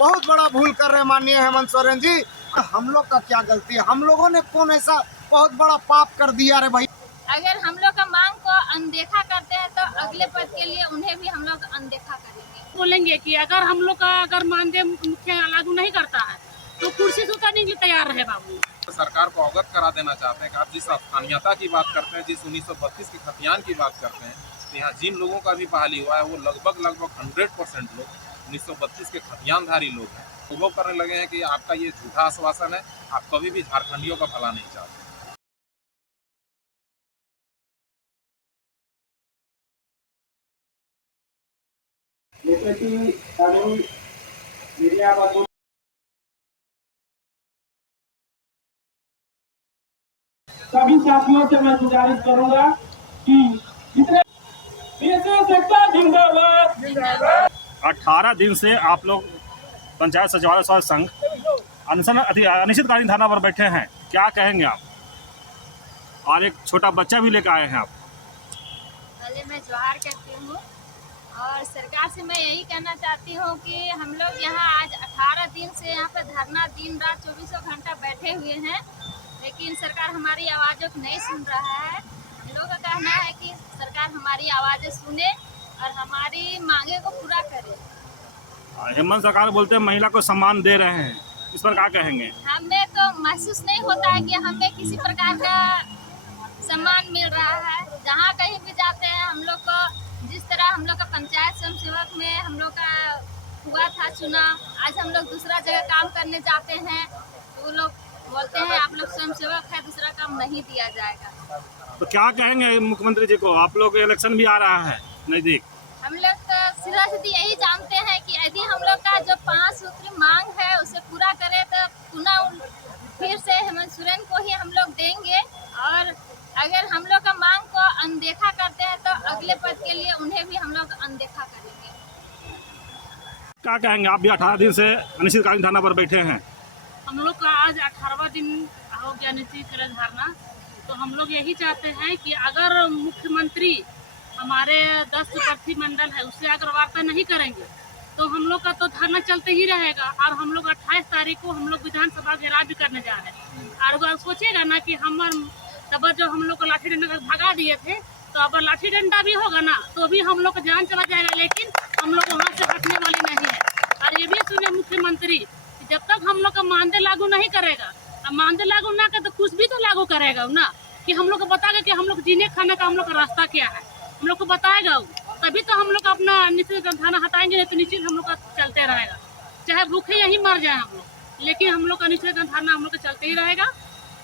बहुत बड़ा भूल कर रहे हैं माननीय हेमंत सोरेन जी। हम लोग का क्या गलती है? हम लोगों ने कौन ऐसा बहुत बड़ा पाप कर दिया रे भाई? अगर हम लोग का मांग को अनदेखा करते हैं तो अगले पद के लिए उन्हें भी हम लोग अनदेखा करेंगे। बोलेंगे कि अगर हम लोग का अगर मानदेय मुखिया लागू नहीं करता है तो कुर्सी से उतरने के लिए तैयार रहे बाबू। सरकार को अवगत करा देना चाहते हैं कि आप जिस स्थानीयता की बात करते हैं, जिस 1932 के खतियान की बात करते हैं, तो यहाँ जिन लोगों का भी बहाली हुआ है वो लगभग 100% लोग 1932 के खतियानधारी लोग हैं। वो करने लगे हैं कि आपका ये झूठा आश्वासन है, आप कभी भी झारखंडियों का भला नहीं चाहते। जैसे कि कानून मीडिया पर सभी साथियों से मैं गुजारिश करूंगा कि जितने जिंदाबाद 18 दिन से आप लोग पंचायत सचिवालय स्वास्थ्य संघ अनिश्चितकालीन धरना पर बैठे हैं, क्या कहेंगे आप? और एक छोटा बच्चा भी लेकर आए हैं आप। पहले मैं जोहार करती हूँ और सरकार से मैं यही कहना चाहती हूँ कि हम लोग यहाँ आज 18 दिन से यहाँ पर धरना दिन रात 24 घंटा बैठे हुए हैं, लेकिन सरकार हमारी आवाज़ों को नहीं सुन रहा है। हम लोग का कहना है कि सरकार हमारी आवाज़ें सुने और हमारी मांगे को पूरा करे। हेमंत सरकार बोलते हैं महिला को सम्मान दे रहे हैं, इस पर क्या कहेंगे? हमें तो महसूस नहीं होता है कि हमें किसी प्रकार का सम्मान मिल रहा है। जहाँ कहीं भी जाते हैं हम लोग को जिस तरह हम लोग का पंचायत स्वयंसेवक में हम लोग का हुआ था चुना, आज हम लोग दूसरा जगह काम करने जाते हैं तो वो लोग बोलते हैं आप लोग स्वयंसेवक है, दूसरा काम नहीं दिया जाएगा। तो क्या कहेंगे मुख्यमंत्री जी को? आप लोग इलेक्शन भी आ रहा है नजदीक। हम लोग तो सीधा सीधी यही जानते हैं कि यदि हम लोग का जो 5 सूत्री मांग है उसे पूरा करें तो पुनः फिर से हेमंत सोरेन को ही हम लोग देंगे, और अगर हम लोग का मांग को अनदेखा करते हैं तो अगले पद के लिए उन्हें भी हम लोग अनदेखा करेंगे। क्या कहेंगे? आप भी 18 दिन से अनिश्चितकालीन धरना पर बैठे हैं। हम लोग का आज 18वां दिन हो गया अनिश्चितकालीन धरना। तो हम लोग यही चाहते हैं कि अगर मुख्यमंत्री हमारे 10 प्रतिनिधिमंडल है उससे अगर वार्ता नहीं करेंगे तो हम लोग का तो धरना चलते ही रहेगा। और हम लोग 28 तारीख को हम लोग विधानसभा घेराव भी करने जा रहे हैं। और अगर सोचेगा ना कि तब जो हम लोग को लाठी डंडा भगा दिए थे, तो अगर लाठी डंडा भी होगा ना तो भी हम लोग का जान चला जाएगा, लेकिन हम लोग वहाँ से हटने वाले नहीं है। और ये भी सुने मुख्यमंत्री कि जब तक हम लोग का मानदेय लागू नहीं करेगा, अब मानदेय लागू ना कर तो कुछ भी तो लागू करेगा ना, कि हम लोग को बताएगा कि हम लोग जीने खाने का हम लोग का रास्ता क्या है, हम लोग को बताएगा वो, तभी तो हम लोग अपना निश्चित धरना हटाएंगे, नहीं तो निश्चित हम लोग का चलते रहेगा, चाहे भूखे यहीं मर जाए हम लोग, लेकिन हम लोग का निश्चित धरना हम लोग का चलते ही रहेगा।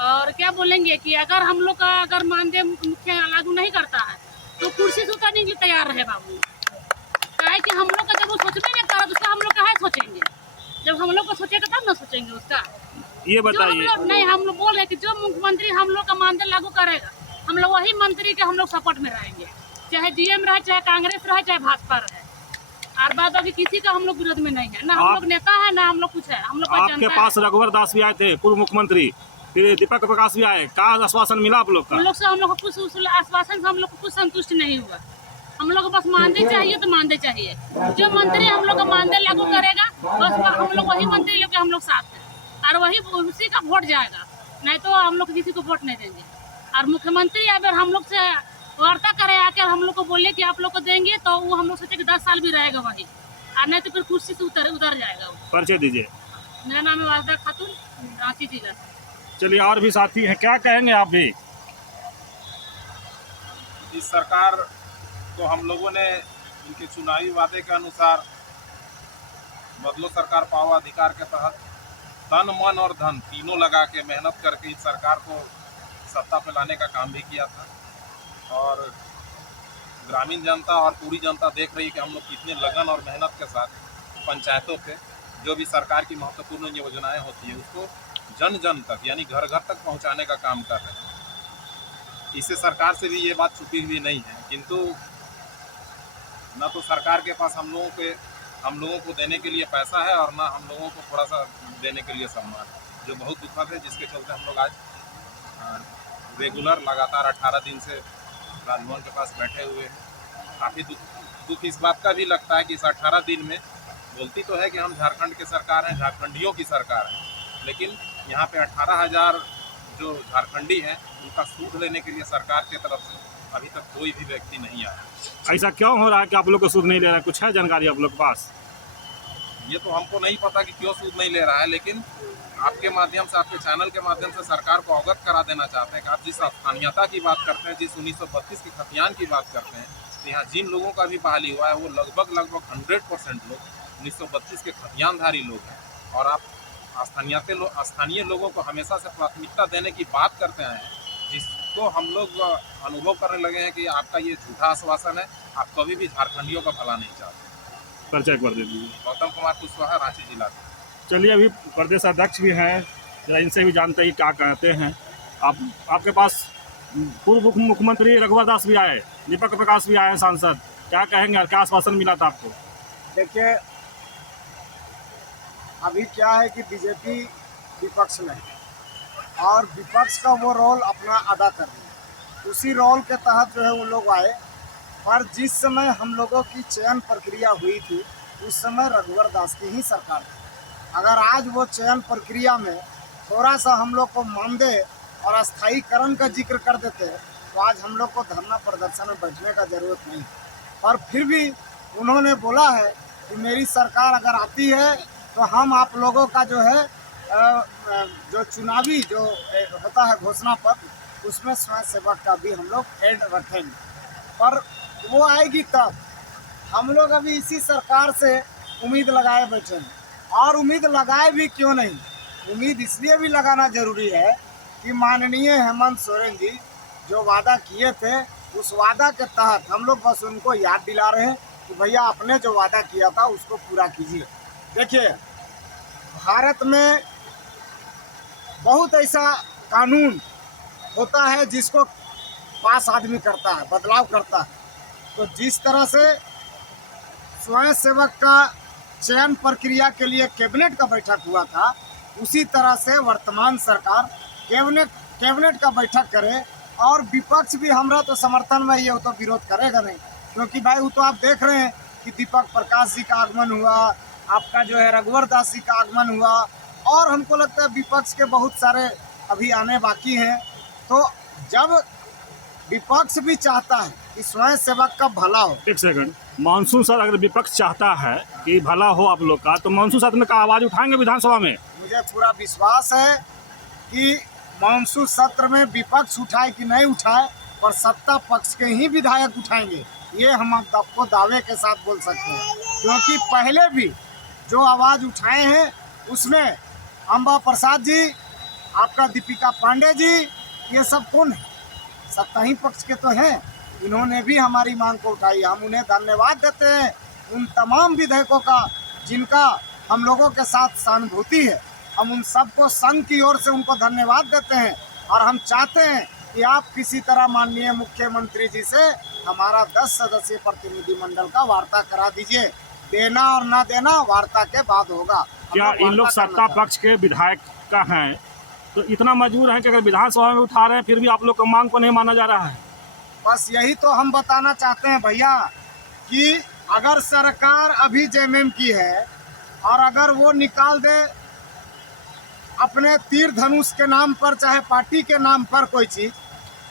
और क्या बोलेंगे कि अगर हम लोग का अगर मानदेय मुखिया लागू नहीं करता है तो कुर्सी से उतरने के लिए तैयार रहे बाबू। क्या है कि हम लोग का जब वो सोचने नहीं करा तो उसका हम लोग कहाँ सोचेंगे? जब हम लोग को सोचेगा तब ना सोचेंगे उसका। ये बताइए। नहीं, हम लोग बोल रहे कि जो मुख्यमंत्री हम लोग का मानदेय लागू करेगा हम लोग वही मंत्री के हम लोग सपोर्ट में रहेंगे, चाहे डीएम रहे, चाहे कांग्रेस रहे, चाहे भाजपा रहे। और बात बाकी किसी का हम लोग विरोध में नहीं है, ना हम लोग नेता है ना हम लोग कुछ है। हम लोग आपके पास रघुवर दास भी आए थे, पूर्व मुख्यमंत्री, फिर दीपक प्रकाश भी आए, क्या आश्वासन मिला आप लोग का? हम लोग से हम लोग को कुछ आश्वासन से हम लोग को कुछ संतुष्ट नहीं हुआ। हम लोग को बस मानदेय चाहिए तो मानदेय चाहिए। जो मंत्री हम लोग का मानदेय लागू करेगा बस हम लोग वही मंत्री लोग के हम लोग साथ हैं, और वही उसी का वोट जाएगा, नहीं तो हम लोग किसी को वोट नहीं देंगे। और मुख्यमंत्री अगर हम लोग से वार्ता करे आकर हम लोग को बोले कि आप लोग को देंगे तो वो हम लोग सोचे कि 10 साल भी रहेगा वही, और नहीं तो फिर कुर्सी से उतर जाएगा वो। परिचय दीजिए। मेरा नाम है वासदा खातून, रांची जिला। चलिए, और भी साथी हैं, क्या कहेंगे आप भी? इस सरकार को हम लोगों ने इनके चुनावी वादे के अनुसार बदलो सरकार पाओ अधिकार के तहत तन मन और धन तीनों लगा के मेहनत करके इस सरकार को सत्ता पे लाने का काम भी किया था। और ग्रामीण जनता और पूरी जनता देख रही है कि हम लोग कितने लगन और मेहनत के साथ पंचायतों पे जो भी सरकार की महत्वपूर्ण योजनाएं होती है उसको जन जन तक यानी घर घर तक पहुंचाने का काम कर रहे हैं। इससे सरकार से भी ये बात छुपी हुई नहीं है, किंतु न तो सरकार के पास हम लोगों को देने के लिए पैसा है और ना हम लोगों को थोड़ा सा देने के लिए सम्मान है, जो बहुत दुखद है, जिसके चलते हम लोग आज रेगुलर लगातार 18 दिन से राजभवन के पास बैठे हुए हैं। काफ़ी दुख इस बात का भी लगता है कि इस 18 दिन में बोलती तो है कि हम झारखंड के सरकार हैं, झारखंडियों की सरकार है, लेकिन यहाँ पे 18,000 जो झारखंडी हैं उनका सूद लेने के लिए सरकार की तरफ से अभी तक कोई भी व्यक्ति नहीं आया। ऐसा क्यों हो रहा है कि आप लोग को सूद नहीं ले रहा है? कुछ है जानकारी आप लोग के पास? ये तो हमको नहीं पता कि क्यों सूद नहीं ले रहा है, लेकिन आपके माध्यम से, आपके चैनल के माध्यम से सरकार को अवगत करा देना चाहते हैं कि आप जिस स्थानीयता की बात करते हैं, जिस 1932 के खतियान की बात करते हैं, तो यहाँ जिन लोगों का भी बहाली हुआ है वो लगभग 100% लोग 1932 के खतियानधारी लोग हैं। और आप स्थानीय लोगों को हमेशा से प्राथमिकता देने की बात करते आए हैं, जिसको हम लोग अनुभव करने लगे हैं कि आपका ये झूठा आश्वासन है। आप कभी भी झारखंडियों का भला नहीं चाहते। परिचय कर दे दीजिए। गौतम कुमार कुशवाहा, रांची जिला से। चलिए, अभी प्रदेश अध्यक्ष भी हैं, जरा इनसे भी जानते हैं क्या कहते हैं। आपके पास पूर्व मुख्यमंत्री रघुवर दास भी आए, दीपक प्रकाश भी आए हैं सांसद, क्या कहेंगे और क्या आश्वासन मिला था आपको? देखिए, अभी क्या है कि बीजेपी विपक्ष में है और विपक्ष का वो रोल अपना अदा कर रही है। उसी रोल के तहत जो है वो लोग आए, पर जिस समय हम लोगों की चयन प्रक्रिया हुई थी उस समय रघुवर दास की ही सरकार थी। अगर आज वो चयन प्रक्रिया में थोड़ा सा हम लोग को मानदे और अस्थायीकरण का जिक्र कर देते तो आज हम लोग को धरना प्रदर्शन में बैठने का जरूरत नहीं। और फिर भी उन्होंने बोला है कि मेरी सरकार अगर आती है तो हम आप लोगों का जो है जो चुनावी जो होता है घोषणा पत्र, उसमें स्वयं सेवक का भी हम लोग ऐड रखेंगे। पर वो आएगी तब। हम लोग अभी इसी सरकार से उम्मीद लगाए बैठे हैं। और उम्मीद लगाए भी क्यों नहीं, उम्मीद इसलिए भी लगाना जरूरी है कि माननीय हेमंत सोरेन जी जो वादा किए थे उस वादा के तहत हम लोग बस उनको याद दिला रहे हैं कि भैया आपने जो वादा किया था उसको पूरा कीजिए। देखिए, भारत में बहुत ऐसा कानून होता है जिसको पास आदमी करता है, बदलाव करता है। तो जिस तरह से स्वयं सेवक का चयन प्रक्रिया के लिए कैबिनेट का बैठक हुआ था, उसी तरह से वर्तमान सरकार कैबिनेट का बैठक करे। और विपक्ष भी हमारा तो समर्थन में ये तो विरोध करेगा नहीं, क्योंकि भाई वो तो आप देख रहे हैं कि दीपक प्रकाश जी का आगमन हुआ, आपका जो है रघुवर दास जी का आगमन हुआ, और हमको लगता है विपक्ष के बहुत सारे अभी आने बाकी हैं। तो जब विपक्ष भी चाहता है कि स्वयं सेवक का भला हो। एक सेकंड, मानसून सत्र अगर विपक्ष चाहता है कि भला हो आप लोग का, तो मानसून सत्र में का आवाज उठाएंगे विधानसभा में? मुझे पूरा विश्वास है कि मानसून सत्र में विपक्ष उठाए कि नहीं उठाए, पर सत्ता पक्ष के ही विधायक उठाएंगे, ये हम आपको दावे के साथ बोल सकते हैं। क्योंकि पहले भी जो आवाज़ उठाए हैं उसमें अम्बा प्रसाद जी, आपका दीपिका पांडे जी, ये सब कौन है? सत्ताही पक्ष के तो हैं। इन्होंने भी हमारी मांग को उठाई। हम उन्हें धन्यवाद देते हैं, उन तमाम विधायकों का जिनका हम लोगों के साथ सहानुभूति है। हम उन सबको संघ की ओर से उनको धन्यवाद देते हैं। और हम चाहते हैं कि आप किसी तरह माननीय मुख्यमंत्री जी से हमारा 10 सदस्यीय प्रतिनिधि मंडल का वार्ता करा दीजिए। देना और ना देना वार्ता के बाद होगा। क्या इन लोग सत्ता पक्ष के विधायक का हैं तो इतना मजबूर है कि अगर विधानसभा में उठा रहे हैं फिर भी आप लोग को मांग को नहीं माना जा रहा है? बस यही तो हम बताना चाहते हैं भैया कि अगर सरकार अभी जेएमएम की है और अगर वो निकाल दे अपने तीर धनुष के नाम पर, चाहे पार्टी के नाम पर कोई चीज,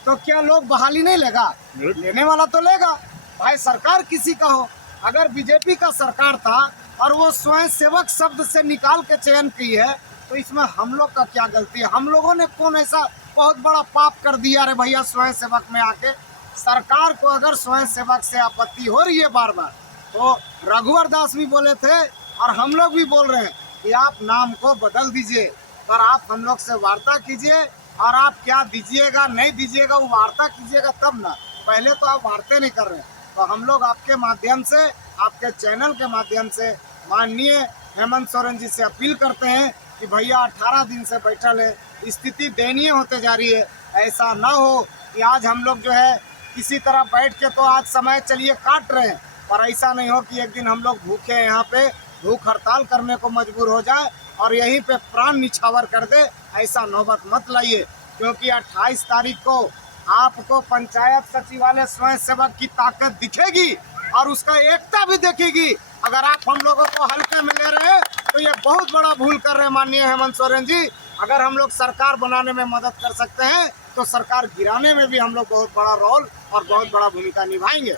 तो क्या लोग बहाली नहीं लेगा? लेने वाला तो लेगा भाई, सरकार किसी का हो। अगर बीजेपी का सरकार था और वो स्वयं सेवक शब्द से निकाल के चयन की है, तो इसमें हम लोग का क्या गलती है? हम लोगों ने कौन ऐसा बहुत बड़ा पाप कर दिया रे भैया स्वयं सेवक में आके? सरकार को अगर स्वयं सेवक से आपत्ति हो रही है बार बार, तो रघुवर दास भी बोले थे और हम लोग भी बोल रहे हैं कि आप नाम को बदल दीजिए, पर आप हम लोग से वार्ता कीजिए। और आप क्या दीजिएगा नहीं दीजिएगा वो वार्ता कीजिएगा तब ना, पहले तो आप वार्ता नहीं कर रहे हैं। तो हम लोग आपके माध्यम से, आपके चैनल के माध्यम से माननीय हेमंत सोरेन जी से अपील करते हैं कि भैया 18 दिन से बैठल है, स्थिति दयनीय होते जा रही है। ऐसा ना हो कि आज हम लोग जो है किसी तरह बैठ के तो आज समय चलिए काट रहे हैं, पर ऐसा नहीं हो कि एक दिन हम लोग भूखे यहाँ पे भूख हड़ताल करने को मजबूर हो जाए और यहीं पे प्राण निछावर कर दे। ऐसा नौबत मत लाइए, क्योंकि 28 तारीख को आपको पंचायत सचिवालय स्वयं सेवक की ताकत दिखेगी और उसका एकता भी देखेगी अगर आप हम लोगों को हल्के में ले रहे हैं तो ये बहुत बड़ा भूल कर रहे हैं माननीय हेमंत सोरेन जी। अगर हम लोग सरकार बनाने में मदद कर सकते हैं तो सरकार गिराने में भी हम लोग बहुत बड़ा रोल और बहुत बड़ा भूमिका निभाएंगे।